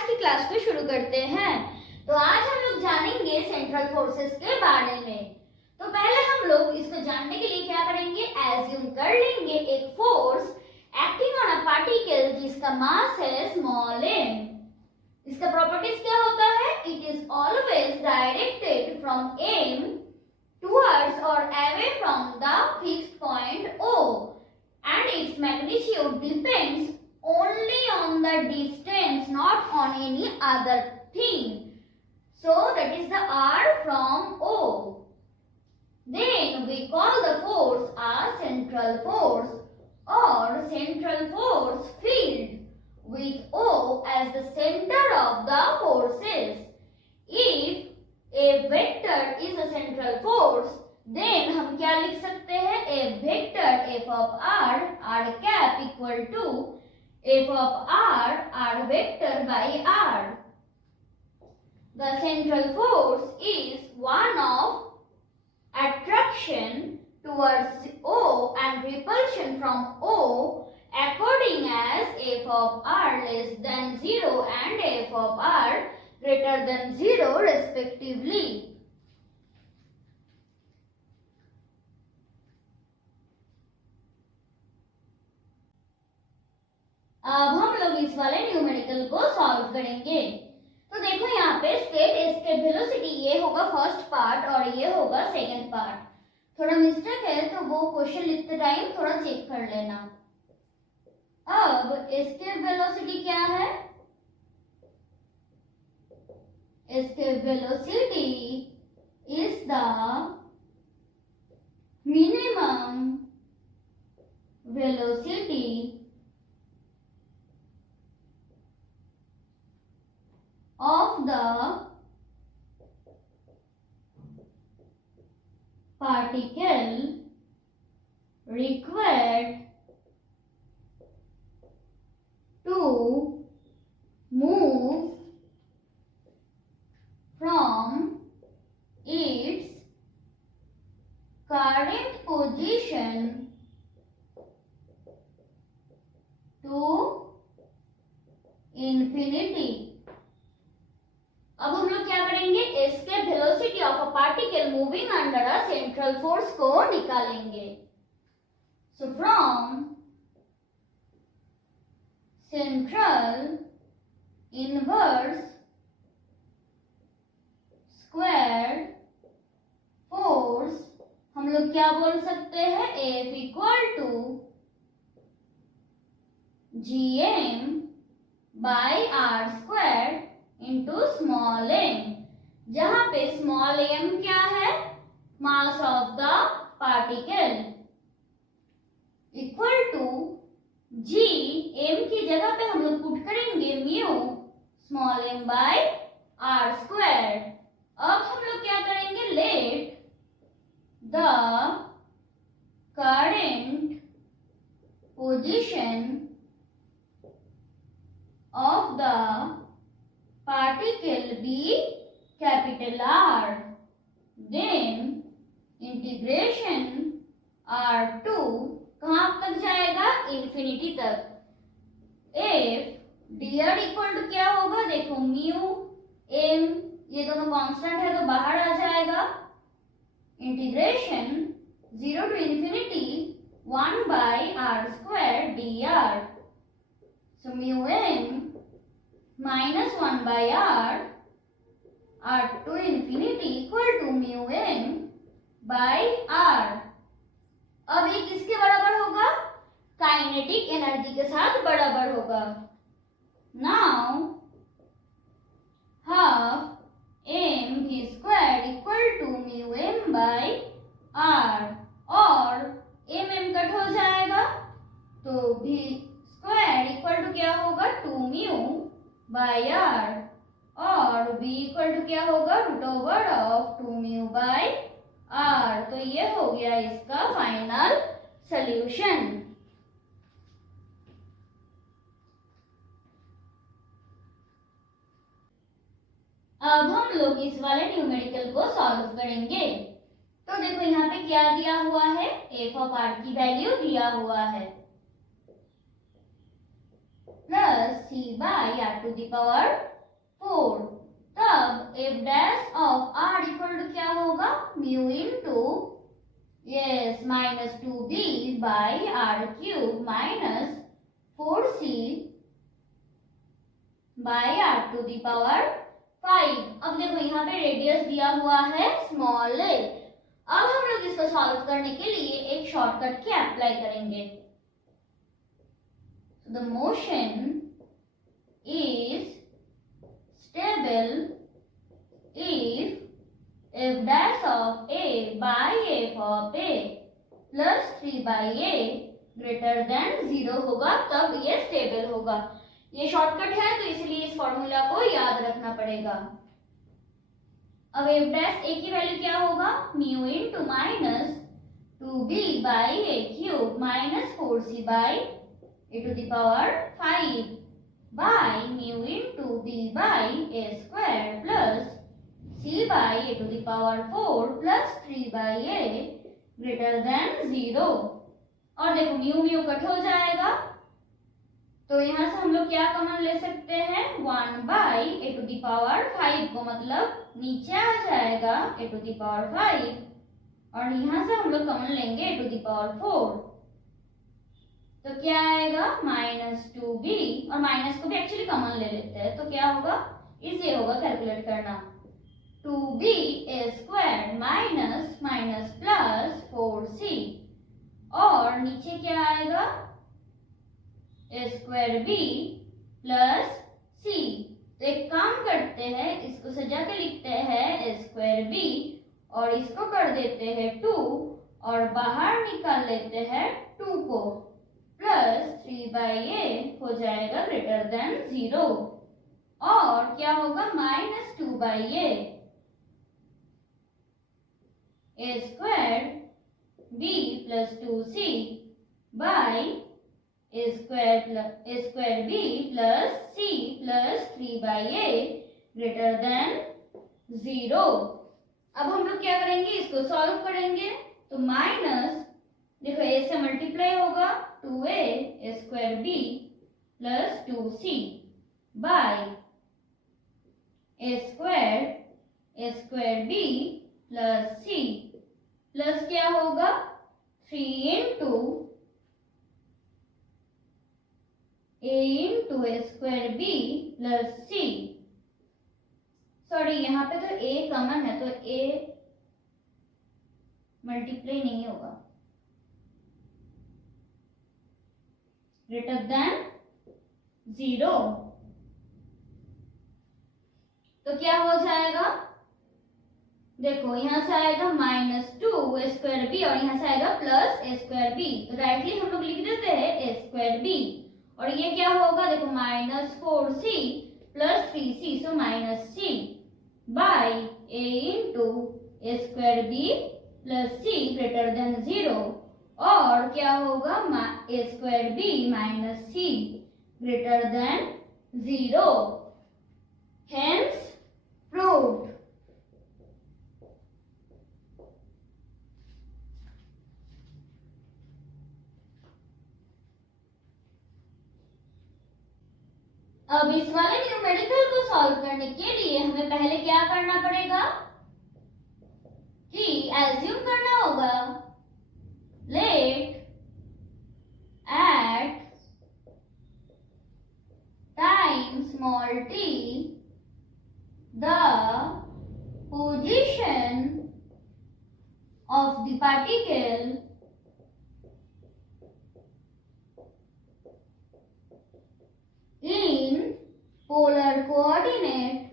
आज की क्लास को शुरू करते हैं। तो आज हम लोग जानेंगे सेंट्रल फोर्सेस के बारे में। तो पहले हम लोग इसको जानने के लिए क्या करेंगे, एज्यूम कर लेंगे एक force acting on a particle जिसका मास है स्मॉल m। इसका प्रॉपर्टीज क्या होता है, it is always directed from m towards or away from the fixed point O and its magnitude depends only on the distance, not on any other thing. So that is the R from O. Then we call the force a central force or central force field with O as the center of the forces. If a vector is a central force, then हम क्या लिख सकते हैं, a vector f of r cap equal to f of r vector by r. The central force is one of attraction towards O and repulsion from O according as f of r less than 0 and f of r greater than 0 respectively. अब हम लोग इस वाले numerical को solve करेंगे। तो देखो यहाँ पे स्टेट एस्केप वेलोसिटी ये होगा फर्स्ट पार्ट और ये होगा सेकंड पार्ट। थोड़ा मिस्टेक है तो वो क्वेश्चन लिखते टाइम थोड़ा चेक कर लेना। अब एस्केप वेलोसिटी क्या है, escape velocity is the minimum velocity of the particle required to move from its current position to infinity. अब हम लोग क्या करेंगे, escape velocity of a particle moving under a central force को निकालेंगे। So from central inverse square force हम लोग क्या बोल सकते हैं, F equal to GM by r square into small m, जहां पे स्मॉल m क्या है, mass of the particle equal to G, m की जगह पे हम लोग पुट करेंगे mu small m by r square. अब हम लोग क्या करेंगे, late the current position of the particle be capital R, then integration R2 कहाँ तक जाएगा, इंफिनिटी तक। F dr इक्वल टू क्या होगा, देखो म्यू m, ये दोनों कांस्टेंट है तो बाहर आ जाएगा, integration 0 to infinity 1 by r square dr। So mu m minus 1 by r to infinity equal to mu m by r। अब ये किसके बराबर होगा, काइनेटिक एनर्जी के साथ बराबर होगा। Now half m v square equal to mu m by r, और m कट हो जाएगा तो v स्क्वायर इक्वल टू क्या होगा, 2 म्यू बाई r, और v इक्वल टू क्या होगा, root over of 2 mu by r। तो ये हो गया इसका फाइनल सॉल्यूशन। अब हम लोग इस वाले न्यूमेरिकल को सॉल्व करेंगे। तो देखो यहाँ पे क्या दिया हुआ है, f ऑफ r की वैल्यू दिया हुआ है plus c by r to the power 4। तब f dash of r equal to क्या होगा, म्यू इनटू यस minus 2b by r cube minus 4c by r to the power 5। अब देखो यहाँ पे रेडियस दिया हुआ है स्मॉल a। अब हम लोग इसको सॉल्व करने के लिए एक शॉर्टकट की अप्लाई करेंगे। The motion is stable if f dash of a by f of a plus 3 by a greater than 0 होगा, तब ये स्टेबल होगा। ये शॉर्टकट है तो इसलिए इस फॉर्मूला को याद रखना पड़ेगा। अब f डैश a की वैल्यू क्या होगा, mu into minus 2b by a cube minus 4c by a to the power 5 by mu into b by a square plus c by a to the power 4 plus 3 by a greater than 0। और देखो mu mu cut हो जाएगा, तो यहाँ से हम लोग क्या कॉमन ले सकते हैं, 1 by a to the power 5 को, मतलब नीचे आ जाएगा ए टू दी पावर 5, और यहाँ से हम लोग कॉमन लेंगे ए टू दी पावर 4, तो क्या आएगा माइनस 2b, और माइनस को भी एक्चुअली कॉमन ले लेते हैं, तो क्या होगा, इजी होगा कैलकुलेट करना, 2b A square minus minus plus 4c, और नीचे क्या आएगा A square B plus C. तो एक काम करते हैं, इसको सजा के लिखते हैं ए स्क्वायर बी, और इसको कर देते हैं 2, और बाहर निकाल लेते हैं 2 को, प्लस 3 बाई ए हो जाएगा ग्रेटर देन 0, और क्या होगा minus 2 by a square B plus 2c by a square b plus c plus 3 by a greater than 0। अब हम लोग क्या करेंगे, इसको सॉल्व करेंगे, तो माइनस देखो a से मल्टीप्लाई होगा 2a square b plus 2c by a square b plus c plus क्या होगा 3 into a into A square B plus c. Sorry यहाँ पे तो a कॉमन है, तो a मल्टीप्लाई नहीं होगा, ग्रेटर देन 0, तो क्या हो जाएगा, देखो यहाँ से आएगा माइनस 2 ए स्क्वायर बी, और यहाँ से आएगा प्लस ए स्क्वायर बी, तो राइटली हम लोग लिख देते हैं ए स्क्वायर बी, और ये क्या होगा, देखो minus 4c plus 3c, so minus c by a into A square B plus c greater than 0, और क्या होगा A square B minus c greater than 0, hence proved. अब इस वाले न्यूमेरिकल को सॉल्व करने के लिए हमें पहले क्या करना पड़ेगा कि एज्यूम करना होगा, let at time small t the position of the particle in polar coordinate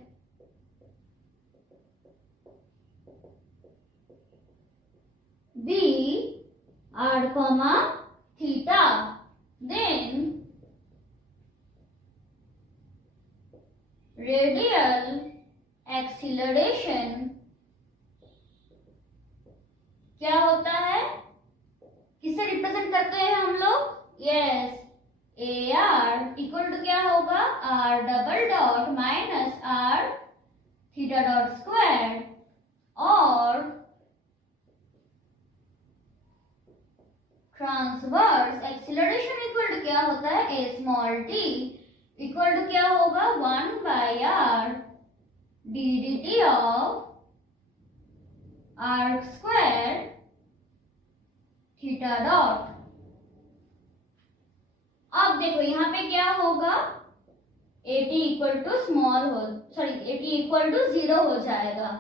b r comma theta, then radial acceleration क्या होता है, किससे रिप्रेजेंट करते हैं हम लोग, yes A R equal to क्या होगा, R double dot minus R theta dot square, और ट्रांसवर्स एक्सीलरेशन इक्वल टू क्या होता है, A small T equal 1 by r d dt of R square theta dot. अब देखो यहाँ पे क्या होगा, AT इक्वल टू स्मॉल हो AT इक्वल टू 0 हो जाएगा।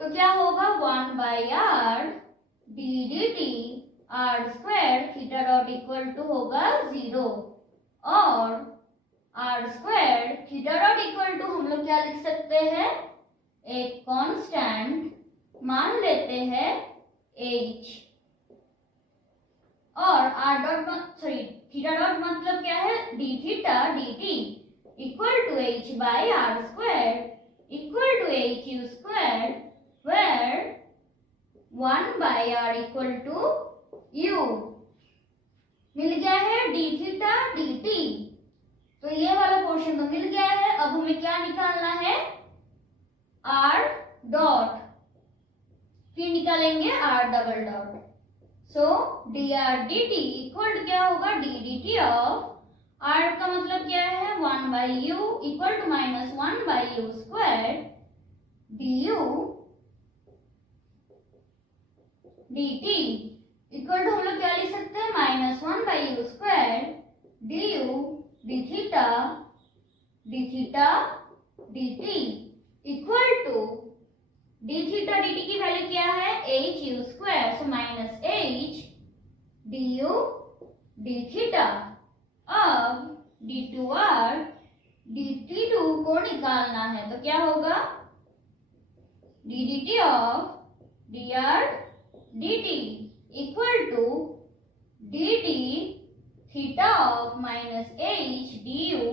तो क्या होगा 1 by R D D T R square theta dot equal to होगा 0 और r square theta dot equal to हम लोग क्या लिख सकते हैं, एक कांस्टेंट मान लेते हैं h और आर डॉट थीटा डॉट मतलब क्या है, d theta D T equal to h by r square equal to h u square where 1 by r equal to u मिल गया है डी थीटा डी टी। तो ये वाला पोर्शन तो मिल गया है। अब हमें क्या निकालना है, r डॉट, फिर निकालेंगे r double dot. So d R D T equal to क्या होगा, D D T of r का मतलब क्या है 1 by u equal to minus 1 by u square d you d T equal to हम लोग क्या लिख सकते हैं, minus 1 by u square d U D theta D T equal to d theta D t की वैल्यू क्या है, h u square, so minus H D U D theta. अब D two R D T two को निकालना है तो क्या होगा, D D T of D R D T equal to D T theta of minus H D U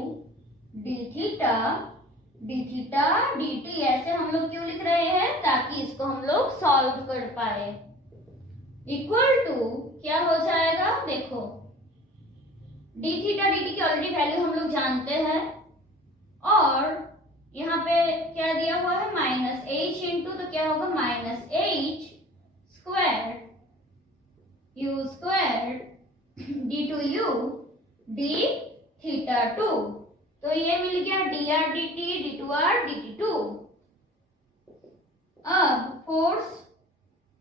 D theta D T. ऐसे हम लोग क्यों लिख रहे हैं, ताकि इसको हम लोग सॉल्व कर पाए। इक्वल टू क्या हो जाएगा, देखो डी थीटा डी टी की ऑलरेडी वैल्यू हम लोग जानते हैं और यहाँ पे क्या दिया हुआ है, माइनस एच इंटू, तो क्या होगा minus h square u square d two u D theta two. तो ये मिल गया d R D t d two R D T two. अब फोर्स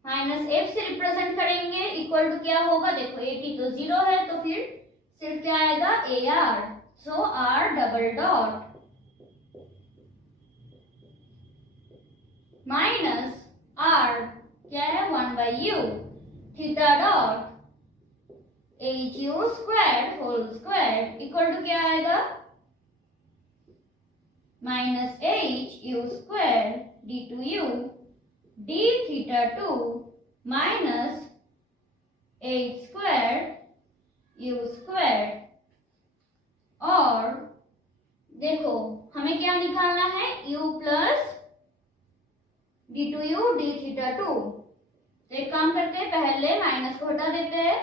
माइनस एफ से रिप्रेजेंट करेंगे, इक्वल टू क्या होगा, देखो ए टी तो 0 है तो फिर सिर्फ क्या आएगा a r, so r double dot minus r क्या है 1 by u theta dot h u square whole square equal to क्या आएगा, minus h u square d two u D theta two minus h square u square. और देखो हमें क्या निकालना है, u plus d two u D theta two. तो एक काम करते हैं, पहले माइनस को हटा देते हैं,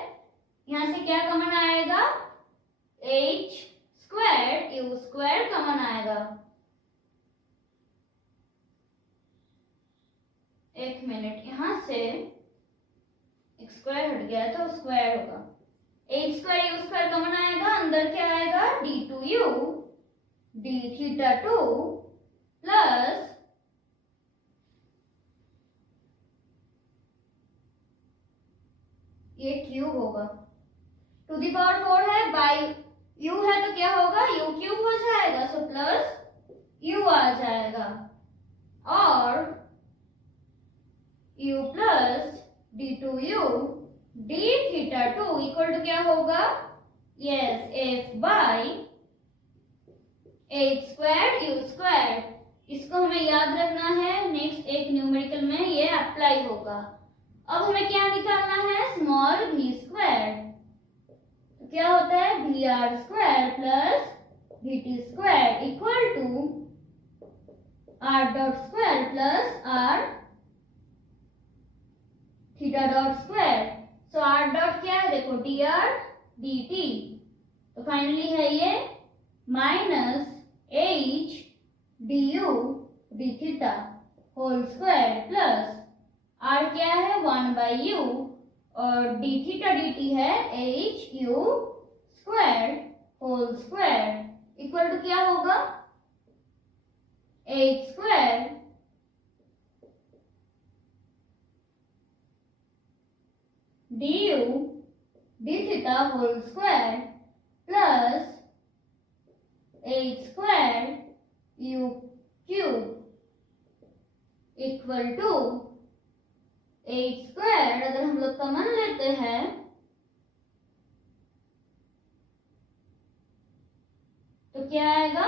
यहां से क्या कॉमन आएगा, h square u square common आएगा। एक मिनट, यहां से एक स्क्वायर हट गया तो स्क्वायर होगा, h square u square common आएगा, अंदर क्या आएगा d two u D theta two plus ये क्यूब होगा, टू दी पावर 4 है, बाई u है तो क्या होगा, u क्यूब हो जाएगा, सो प्लस u आ जाएगा और u plus d two u D theta two equal to क्या होगा, yes f by h square u square. इसको हमें याद रखना है, नेक्स्ट एक न्यूमेरिकल में ये अप्लाई होगा। अब हमें क्या निकालना है, स्मॉल v स्क्वायर, तो क्या होता है v r square plus v t square equal to r dot square plus r theta dot square. So r dot क्या है, देखो डी आर डी टी, तो फाइनली है ये minus H D U D theta whole square plus r क्या है 1 by u और d theta D t है h u square whole square equal to क्या h square du d theta whole square plus h square u cube equal to h square, अगर हम लोग common लेते हैं तो क्या आएगा,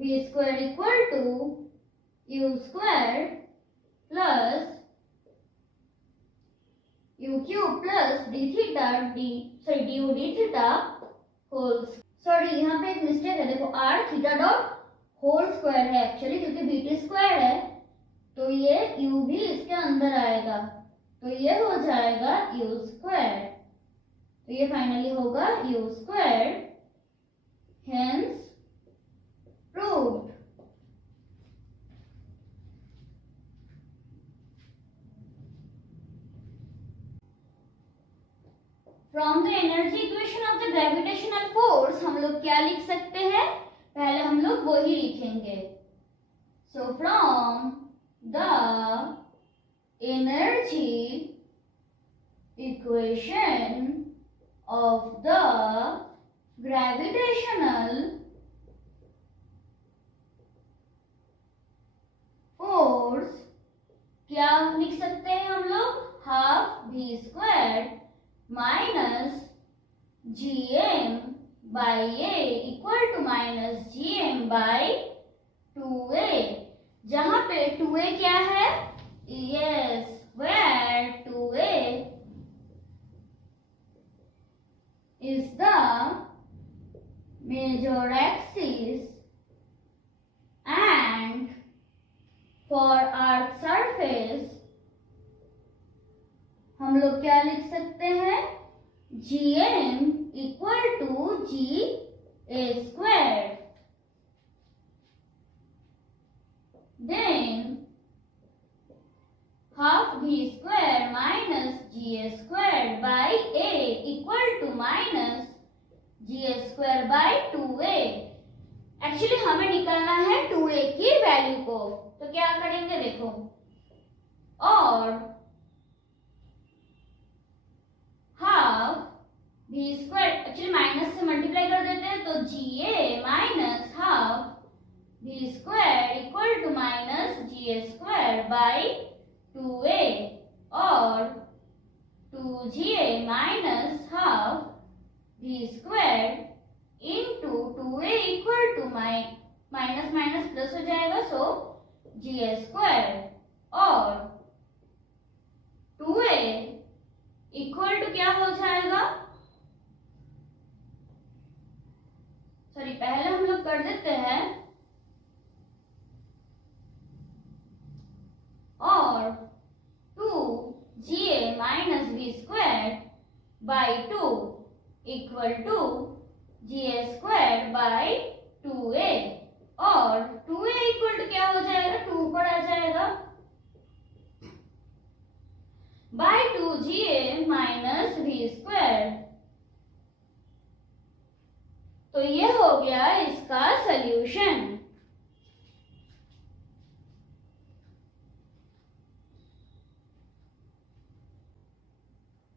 v square equal to u square plus u cube plus d theta du d theta whole, sorry यहाँ पे एक मिस्टेक है, देखो r theta dot whole square है एक्चुअली, क्योंकि vt स्क्वायर है तो ये u भी इसके अंदर आएगा, तो ये हो जाएगा u स्क्वायर, तो ये फाइनली होगा u square, hence proved. From the energy equation of the gravitational force हम लोग क्या लिख सकते हैं, पहले हम लोग वही लिखेंगे। So from the energy equation of the gravitational force क्या लिख सकते हैं हम लोग, half v square minus gm by a equal to minus gm by 2a, जहां पे 2a क्या है, yes, where 2a is the major axis and for earth surface हम लोग क्या लिख सकते हैं, gm equal to g A square, then half v square minus ji A square by a equal to minus ji A square by 2a। Actually हमें निकालना है 2a की वैल्यू को, तो क्या करेंगे देखो, और half v square actually minus से मल्टीप्लाई कर देते हैं, तो G A minus half v square equal to minus ji A square by 2a, और 2ga minus half v square into 2a equal to minus minus plus हो जाएगा, सो जी ए square, और 2a equal to क्या हो जाएगा, सॉरी पहले हम लोग कर देते हैं, और 2ga minus v square by 2 equal to g A square by 2a, और 2a इक्वल टू क्या हो जाएगा, 2 ऊपर आ जाएगा, by 2ga minus v square, तो ये हो गया इसका सॉल्यूशन।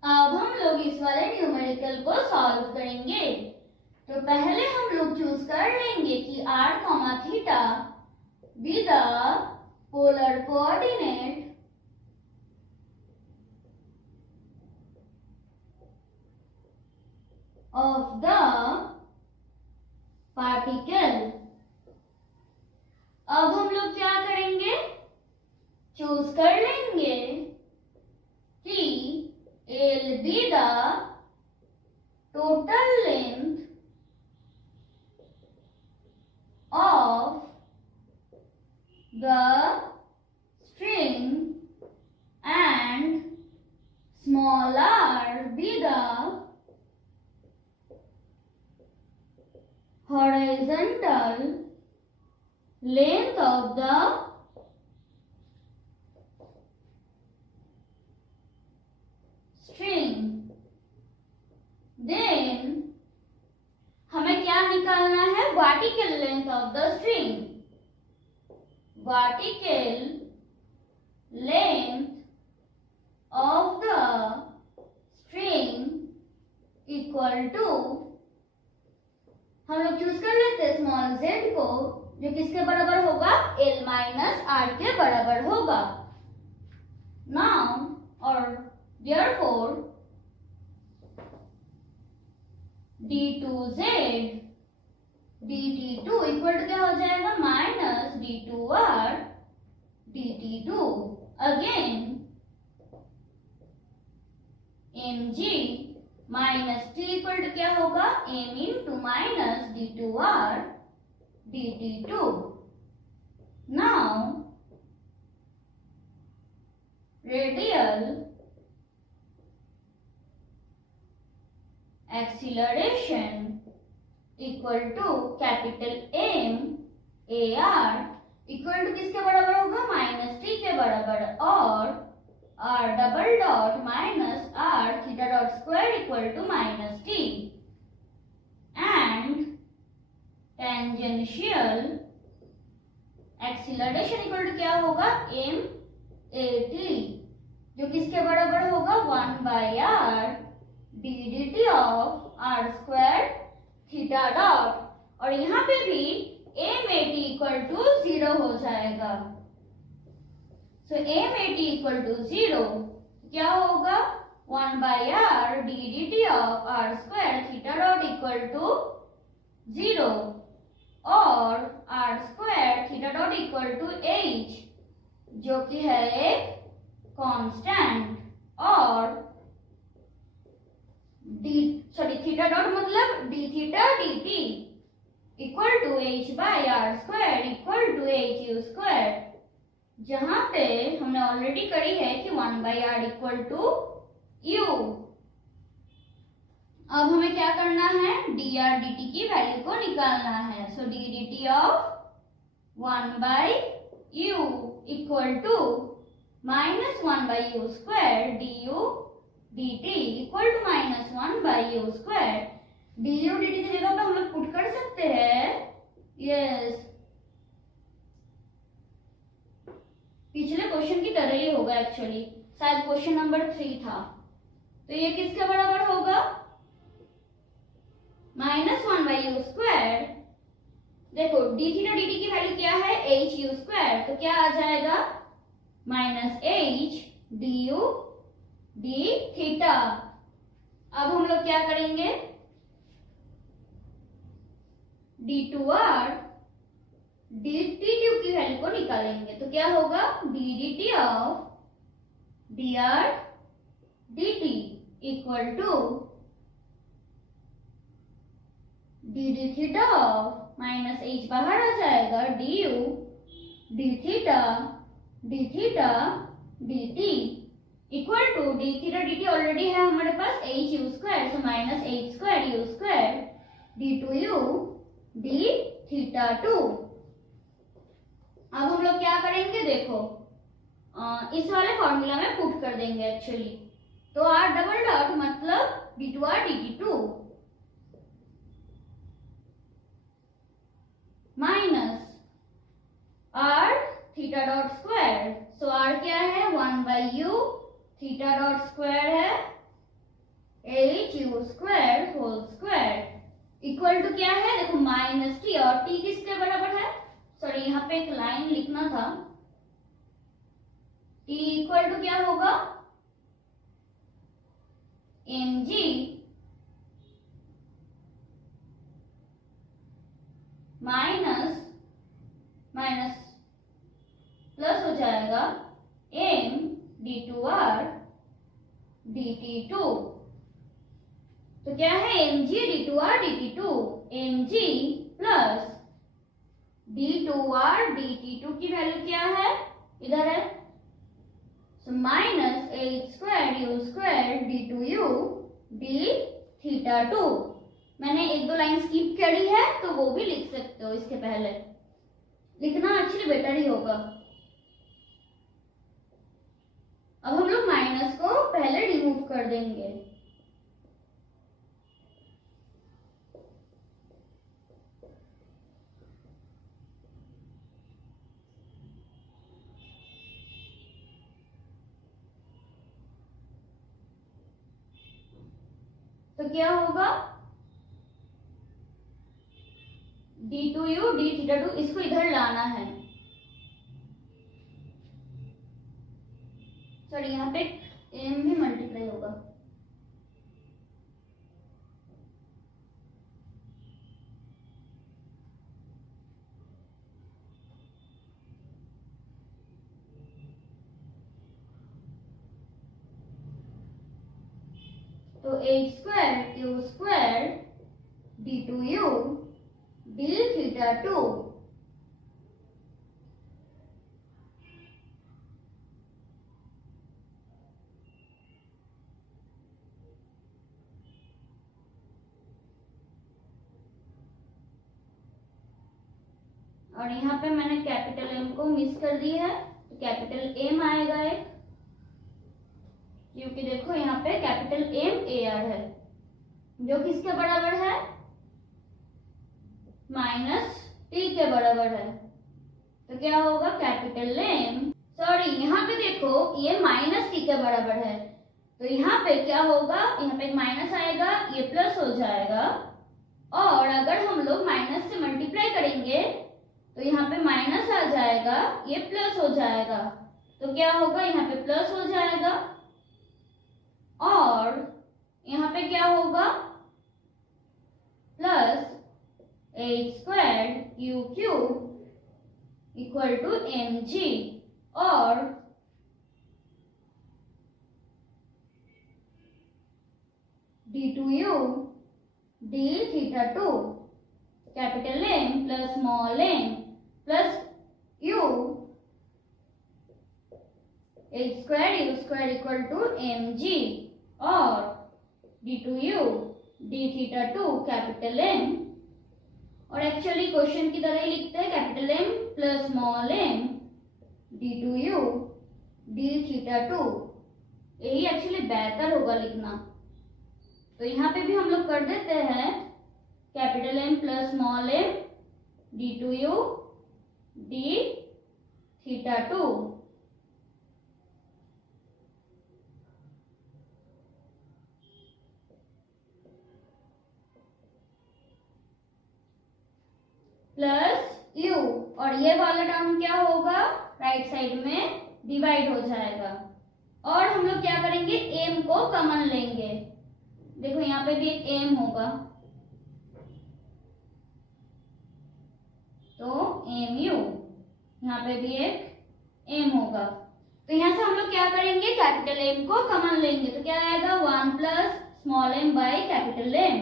अब हम लोग इस वाले न्यूमेरिकल को सॉल्व करेंगे, तो पहले हम लोग चूज कर लेंगे कि r, theta be the polar coordinate of the particle। अब हम लोग क्या करेंगे, चूज कर लेंगे कि L be the total length of the string and small r be the horizontal length of the string, then of the string. Vertical length of the string equal to, हम लोग चूज कर लेते हैं small z को, जो किसके बराबर होगा, l माइनस r के बराबर होगा. Now or therefore d2z dt2 equal to क्या हो जाएगा, minus d2r dt2. Again mg minus t equal to क्या होगा, m into minus d2r dt2. Now radial acceleration equal to capital M AR equal to किसके बराबर होगा, minus t के बराबर, और r double dot minus r theta dot square equal to minus t. And tangential acceleration equal to क्या होगा, m at, जो किसके बराबर होगा, 1 by r d dt of r square theta dot. और यहाँ पे भी m at इक्वल टू 0 हो जाएगा. So m at equal to 0 क्या होगा, 1 by r d dt of r square theta dot equal to 0, और r square theta dot equal to h, जो कि है एक कांस्टेंट, और थीटा डॉट मतलब d theta dt equal to h by r square equal to h u square, जहां पे हमने ऑलरेडी करी है कि 1 by r equal to u. अब हमें क्या करना है, dr dt की वैल्यू को निकालना है. So d dt of 1 by u equal to minus 1 by u square du dt equal to minus 1 by u square. du dt की जगह पे हम लोग पुट कर सकते हैं, यस, पिछले क्वेश्चन की तरह ही होगा. एक्चुअली शायद क्वेश्चन नंबर 3 था. तो ये किसके बराबर होगा, माइनस 1 बाई u स्क्वायर. देखो d थीटा dt की वैल्यू क्या है, h u स्क्वायर, तो क्या आ जाएगा, minus h du d theta. अब हम लोग क्या करेंगे, d2r dt2 की वैल्यू को निकालेंगे. तो क्या होगा, d dt of dr dt equal to d d theta of minus h बाहर आ जाएगा, du d theta dt equal to d theta dt already है हमारे पास h u square, so minus h square u square d2u d theta 2. अब हम लोग क्या करेंगे, देखो इस वाले फॉर्मूला में पुट कर देंगे एक्चुअली. तो r डबल डॉट मतलब d2r dt2 minus r theta dot square. So r क्या है, 1 by u theta dot square है h u square whole square equal to क्या है, देखो माइनस t, और t किसके बराबर है, सॉरी यहाँ पे एक लाइन लिखना था, t इक्वल टू क्या होगा, mg माइनस माइनस प्लस हो जाएगा m d2r dt2. तो क्या है, mg d2r dt2, mg plus d2r dt2 की वैल्यू क्या है, इधर है, सो minus h square u square d2u d theta 2. मैंने एक दो लाइन स्किप करी है तो वो भी लिख सकते हो, इसके पहले लिखना एक्चुअली बेटर ही होगा. अब हम लोग माइनस को पहले रिमूव कर देंगे. तो क्या होगा d2u d थीटा 2, इसको इधर लाना है। सॉरी, यहाँ पे m भी मल्टीप्लाई होगा। तो h square u square d2u d theta 2 और यहाँ पे मैंने कैपिटल M को मिस कर दी है, तो कैपिटल M आएगा एक, क्योंकि देखो यहाँ पे कैपिटल M AR है जो किसके बराबर है, माइनस t के बराबर है। तो क्या होगा कैपिटल M, सॉरी यहाँ पे देखो ये माइनस t के बराबर है, तो यहाँ पे क्या होगा, यहाँ पे एक माइनस आएगा, ये प्लस हो जाएगा, और अगर हम लोग माइनस से मल्टीप्लाई करेंगे तो यहाँ पे माइनस आ जाएगा, ये प्लस हो जाएगा, तो क्या होगा यहाँ पे प्लस हो जाएगा, और यहाँ पे क्या होगा plus h square u cube equal to mg, और d2u d theta 2 capital M plus small m plus u h square equal to mg, और d2u d theta 2 capital M, और एक्चुअली क्वेश्चन की तरह ही लिखते हैं, capital M plus small m d2u d theta 2, यही actually बेहतर होगा लिखना। तो यहाँ पे भी हम लोग कर देते हैं capital M plus small m d2u d theta 2, plus u, और ये वाला टर्म क्या होगा, राइट साइड में डिवाइड हो जाएगा, और हम लोग क्या करेंगे m को कॉमन लेंगे। देखो यहाँ पे भी एक m होगा, तो mu, यहाँ पे भी एक m होगा, तो यहाँ से हम लोग क्या करेंगे कैपिटल M को कॉमन लेंगे, तो क्या आएगा 1 plus small m by capital M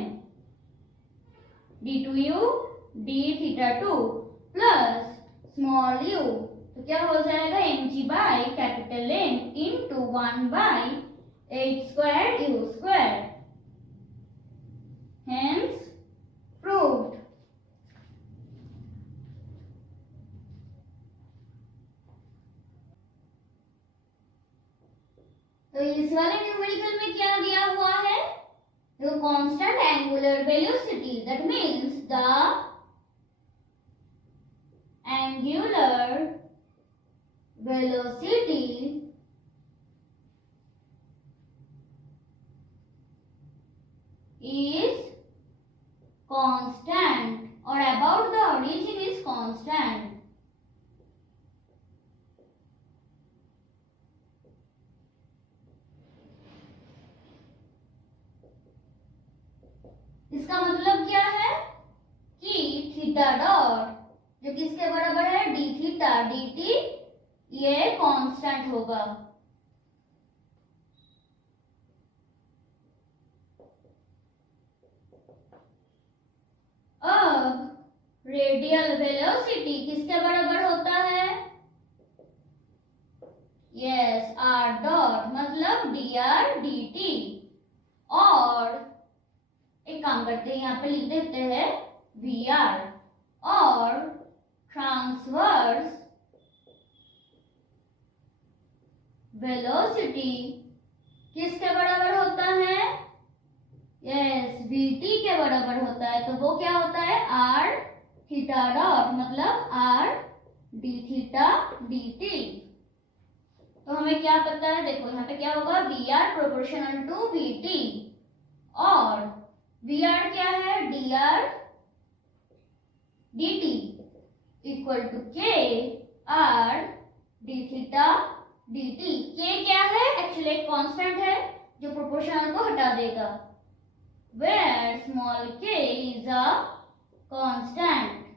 d2u d theta 2 plus small u, तो क्या हो जाएगा mg by capital M into 1 by h square u square, hence proved. तो इस वाले न्यूमेरिकल में क्या दिया हुआ है, तो constant angular velocity, that means the angular velocity is constant, or about the origin is constant। इसका मतलब क्या है कि थीटा डॉट जो किसके बराबर है, डी थीटा डी टी, ये कांस्टेंट होगा। अब रेडियल वेलोसिटी किसके बराबर होता है, यस आर डॉट, मतलब डी आर डी टी, और एक काम करते हैं यहाँ पे लिख देते हैं वी आर, और ट्रांसवर्स वेलोसिटी किसके बराबर होता है, यस वी टी के बराबर होता है, तो वो क्या होता है आर थीटा डॉट, मतलब are D theta D t. तो हमें क्या पता है, देखो यहाँ पे क्या होगा V R proportional to V T, और वी आर क्या है, D R D T equal to K R D theta D T. K क्या है, एक्चुअली एक कांस्टेंट है जो प्रोपोर्शनल को हटा देगा, where small k is a constant।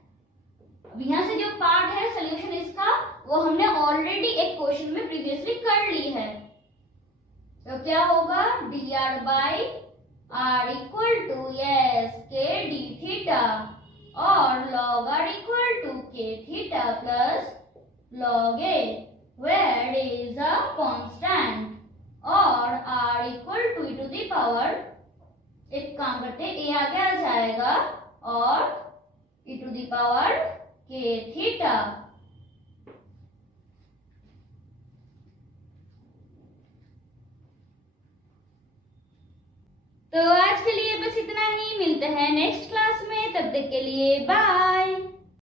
अब यहाँ से जो पार्ट है सोल्यूशन इसका, वो हमने ऑलरेडी एक क्वेश्चन में प्रीवियसली कर ली है। तो क्या होगा, d r by r equal to yes k d theta और log r equal to k theta plus log a where is a constant और r equal to e to the power, एक काम करते ए आगे आ जाएगा और e to the power k theta. तो आज के लिए बस इतना ही, मिलते हैं नेक्स्ट क्लास में, तब तक के लिए बाय।